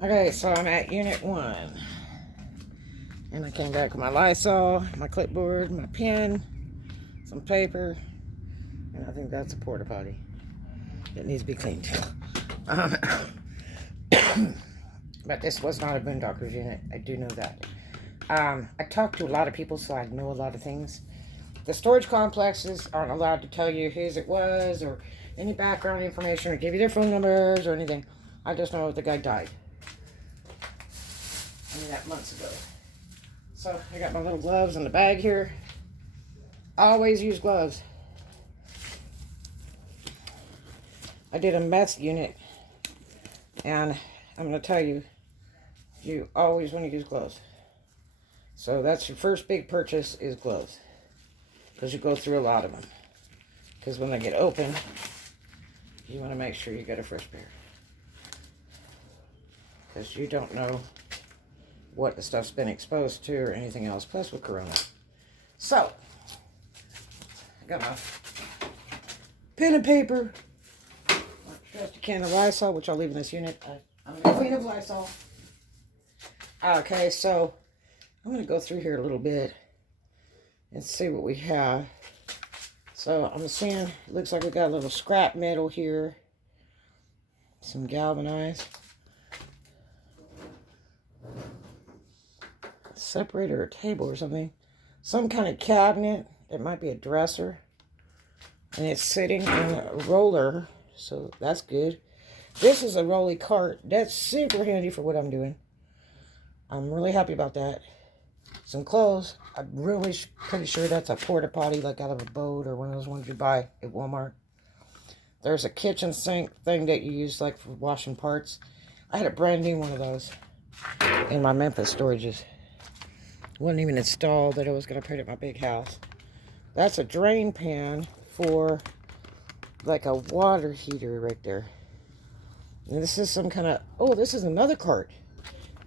Okay, so I'm at Unit 1. And I came back with my Lysol, my clipboard, my pen, some paper, and I think that's a porta potty. It needs to be cleaned. Um, but this was not a Boondocker's unit. I do know that. I talked to a lot of people, so I know a lot of things. The storage complexes aren't allowed to tell you whose it was or any background information or give you their phone numbers or anything. I just know the guy died. I mean, that months ago. So I got my little gloves in the bag here. I always use gloves. I did a meth unit, and I'm going to tell you, you always want to use gloves. So that's your first big purchase is gloves, because you go through a lot of them. Because when they get open, you want to make sure you get a fresh pair. Because you don't know what the stuff's been exposed to or anything else, plus with Corona. So, I got my pen and paper, just a can of Lysol, which I'll leave in this unit. I'm a queen of Lysol. Okay, so I'm going to go through here a little bit and see what we have. So I'm seeing, it looks like we got a little scrap metal here, some galvanized, separator or table or something, some kind of cabinet. It might be a dresser, and it's sitting in a roller, so that's good. This is a rolly cart. That's super handy for what I'm doing. I'm really happy about that. Some clothes. I'm really pretty sure that's a porta potty, like out of a boat or one of those ones you buy at Walmart. There's a kitchen sink thing that you use like for washing parts. I had a brand new one of those in my Memphis storages. Wasn't even installed that I was going to put at my big house. That's a drain pan for like a water heater right there. And this is some kind of, oh, this is another cart.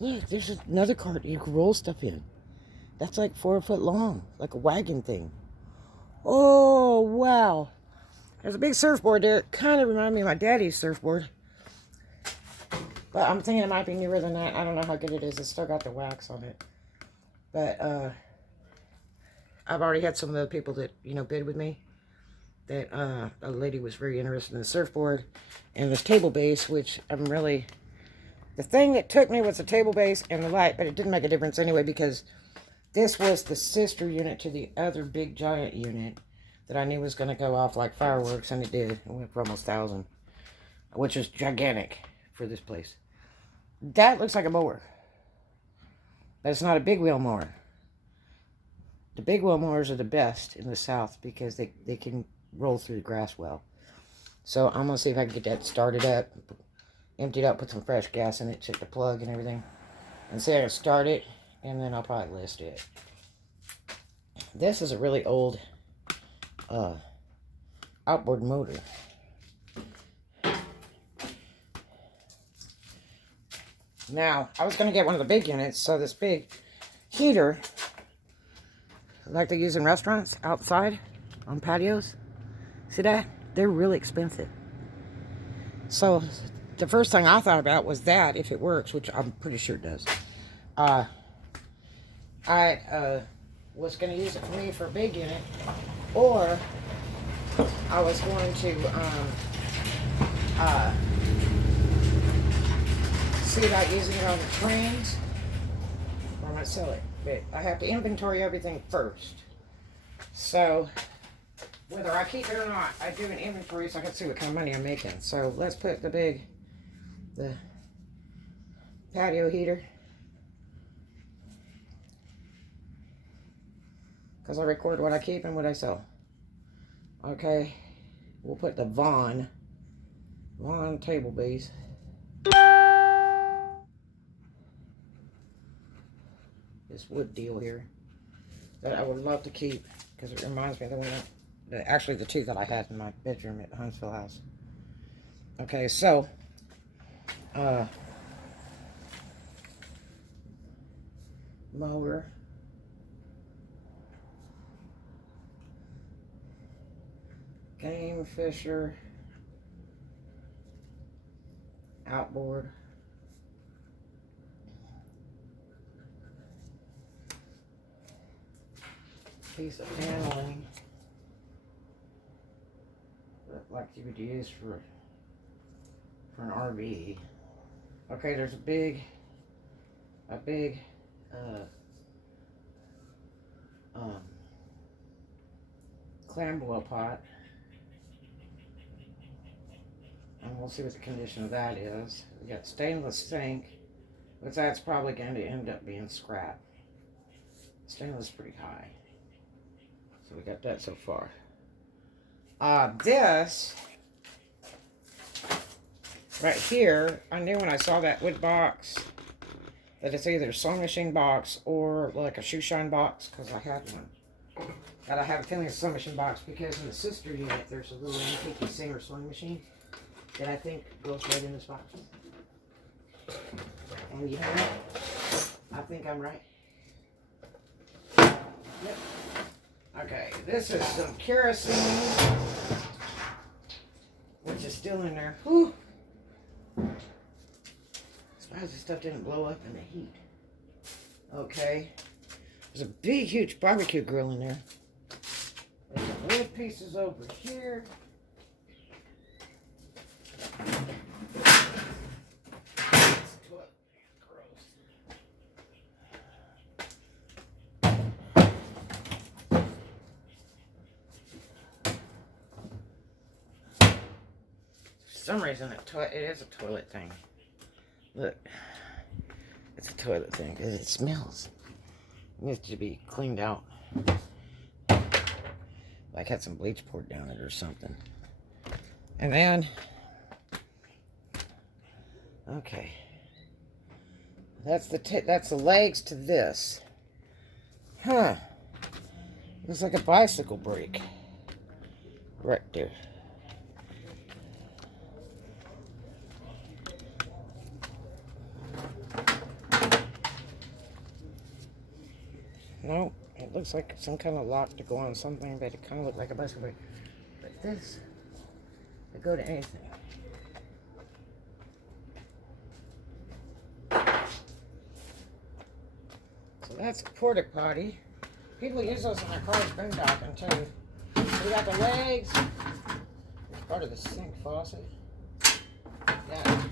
Look, this is another cart you can roll stuff in. That's like 4 foot long, like a wagon thing. Oh, wow. There's a big surfboard there. It kind of reminds me of my daddy's surfboard. But I'm thinking it might be newer than that. I don't know how good it is. It's still got the wax on it. But I've already had some of the people that, bid with me. That a lady was very interested in the surfboard and this table base, which I'm really... The thing that took me was the table base and the light, but it didn't make a difference anyway because this was the sister unit to the other big giant unit that I knew was going to go off like fireworks, and it did. It went for almost 1,000, which is gigantic for this place. That looks like a mower, but it's not a big wheel mower. The big wheel mowers are the best in the South because they can roll through the grass well. So I'm going to see if I can get that started up, emptied up, put some fresh gas in it, check the plug and everything, and see if I can start it, and then I'll probably list it. This is a really old outboard motor. Now, I was going to get one of the big units, so this big heater, like they use in restaurants, outside, on patios. See that? They're really expensive. So, the first thing I thought about was that, if it works, which I'm pretty sure it does. I was going to use it for me for a big unit, or I was going to see about using it on the trains, or I might sell it. But I have to inventory everything first. So, whether I keep it or not, I do an inventory so I can see what kind of money I'm making. So, let's put the patio heater. Because I record what I keep and what I sell. Okay, we'll put the Vaughn table base. This wood deal here that I would love to keep because it reminds me of the one actually the two that I had in my bedroom at Huntsville House. Okay, so mower, game fisher, outboard, piece of paneling that like you would use for an RV. Okay, there's a big clam boil pot, and we'll see what the condition of that is. We got stainless sink, but that's probably going to end up being scrap. Stainless is pretty high, so we got that so far. This right here, I knew when I saw that wood box that it's either a sewing machine box or like a shoe shine box, because I had one. But I have a feeling it's a sewing machine box because in the sister unit there's a little antique Singer sewing machine that I think goes right in this box. And you know what? I think I'm right. Yep. Okay, this is some kerosene, which is still in there. Whew. Surprised this stuff didn't blow up in the heat. Okay. There's a big, huge barbecue grill in there. There's some wood pieces over here. For some reason, it is a toilet thing. Look, it's a toilet thing because it smells. It needs to be cleaned out. Like had some bleach poured down it or something. And then, okay, that's the legs to this. Huh? Looks like a bicycle brake right there. No, it looks like some kind of lock to go on something, but it kind of looks like a bicycle brake. But this, it go to anything. So that's a porta potty. People use those in their cars boondocking too. So we got the legs. It's part of the sink faucet. Got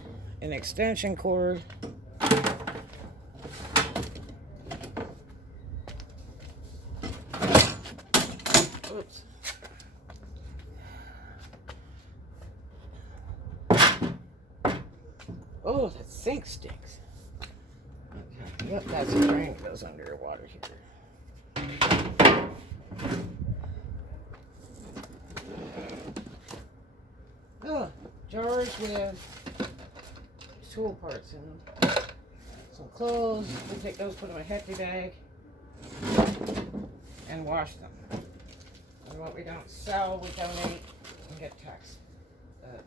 an extension cord. Oops. Oh, that sink stinks. Okay. Yep, that's a drain that goes under your water heater. Oh, jars with tool parts in them. Some clothes. We take those, put them in a hefty bag, and wash them. And what we don't sell, we donate and get tax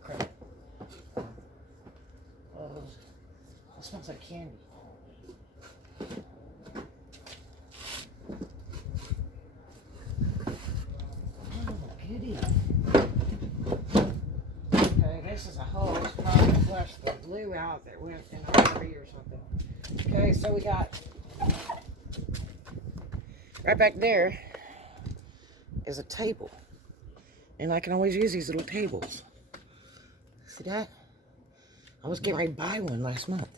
credit. It smells like candy. Oh, goody. Okay, this is a hose. Probably flushed the glue out that went in a hurry or something. Okay, so we got right back there is a table. And I can always use these little tables. See that? I was getting ready to buy one last month.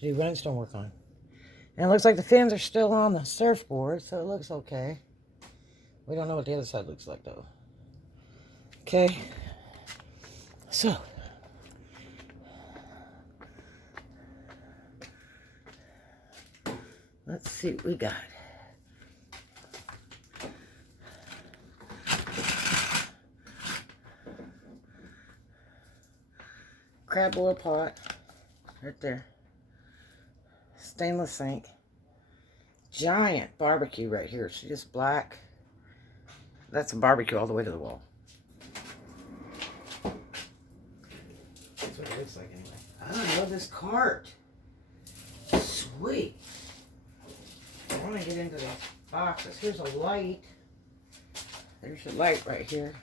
The runs don't work on. And it looks like the fins are still on the surfboard, so it looks okay. We don't know what the other side looks like though. Okay. So. Let's see what we got. Crab boil pot. Right there. Stainless sink. Giant barbecue right here. See this black? That's a barbecue all the way to the wall. That's what it looks like anyway. I love this cart. Sweet. I want to get into the boxes. Here's a light. There's a light right here.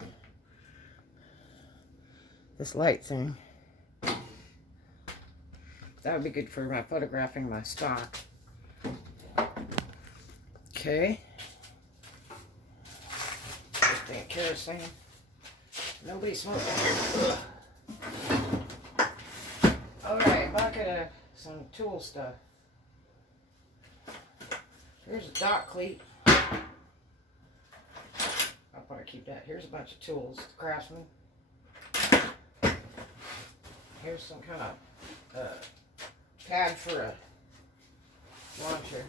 This light thing. That would be good for my photographing my stock. Okay. Just kerosene. Nobody smokes that. Alright, bucket of some tool stuff. Here's a dot cleat. I'll probably keep that. Here's a bunch of tools, Craftsman. Here's some kind of pad for a launcher.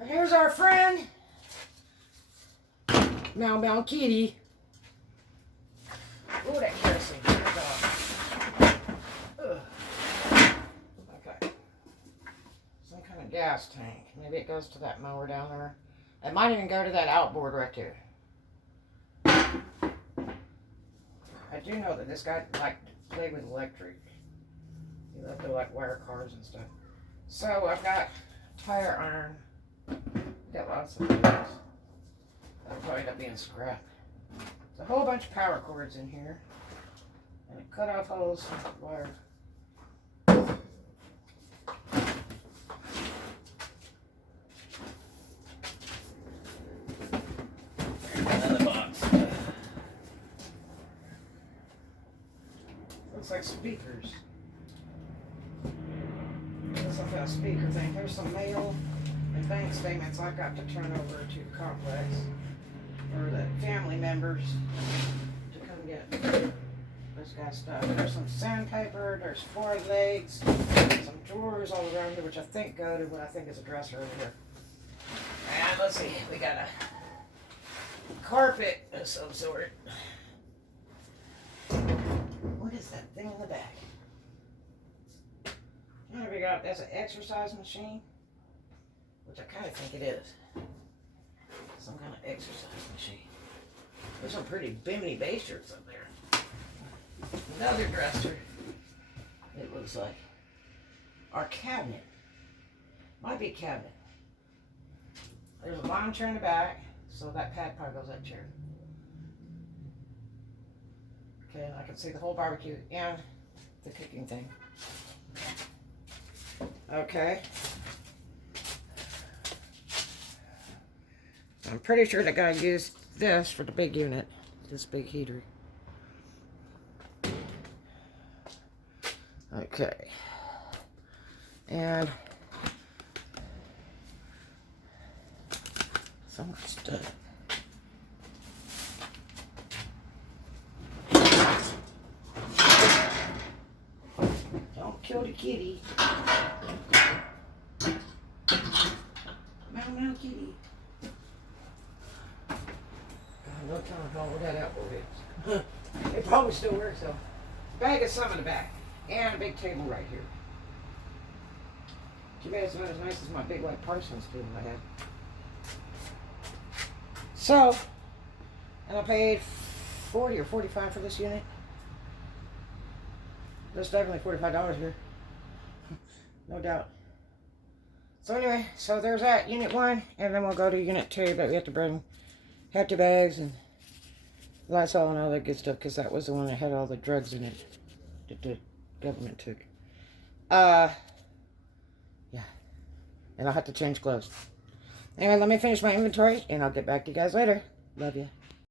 And here's our friend, Meow Kitty. Ooh, that kerosene. Okay. Some kind of gas tank. Maybe it goes to that mower down there. It might even go to that outboard right there. I do know that this guy liked to play with electric. He loved to like wire cars and stuff. So I've got tire iron. Got lots of things. That'll probably end up being scrap. There's a whole bunch of power cords in here. And cut off holes for wire. Another box. Looks like speakers. Looks like a speaker thing. Here's some mail and bank statements I've got to turn over to the complex for the family members to come get this kind of stuff. There's some sandpaper, there's 4 legs, some drawers all around here, which I think go to what I think is a dresser over here. And let's see, we got a carpet of some sort. What is that thing in the back? I'm trying to figure out if that's an exercise machine, which I kind of think it is. Some kind of exercise machine. There's some pretty bimini bass shirts up there. Another dresser. It looks like. Our cabinet. Might be a cabinet. There's a lawn chair in the back, so that pad probably goes that chair. Okay, and I can see the whole barbecue and the cooking thing. Okay. I'm pretty sure that guy used this for the big unit, this big heater. Okay. And so much stuff. Don't kill the kitty. Meow kitty. No telling how old that outboard is. It probably still works though. Bag of some in the back. And a big table right here. Too bad it's not as nice as my big white Parsons table I had. So, and I paid $40 or $45 for this unit. There's definitely $45 here. No doubt. So anyway, so there's that, unit 1, and then we'll go to unit 2, but we have to bring hefty bags and Lysol and all that good stuff, because that was the one that had all the drugs in it that the government took. Yeah. And I'll have to change clothes. Anyway, let me finish my inventory, and I'll get back to you guys later. Love you.